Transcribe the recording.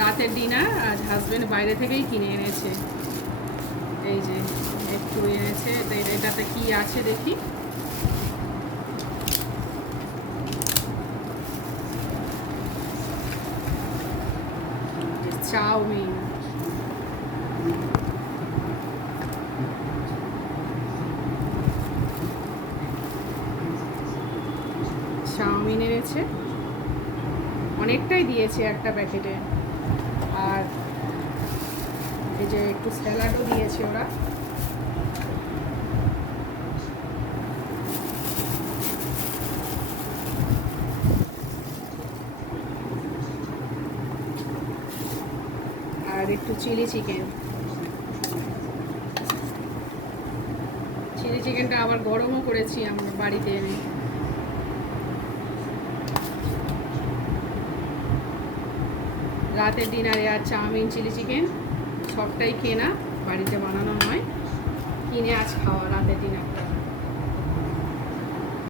রাতের ডিনার আজ হাজবেন্ড বাইরে থেকেই কিনে এনেছে। এই যে একটু এনেছে, এটাতে কি আছে দেখি। চাউমিন, চাউমিন এনেছে, অনেকটাই দিয়েছে একটা প্যাকেটে। আর এই যে একটু স্যালাডও দিয়েছে ওরা। আর একটু চিলি চিকেন। চিলি চিকেনটা আবার গরমও করেছি আমরা বাড়িতে এনে। রাতের ডিনারে আর চাউমিন, চিলি চিকেন সবটাই কেনা, বাড়িতে বানানো নয়, কিনে আজ খাওয়া রাতের ডিনার।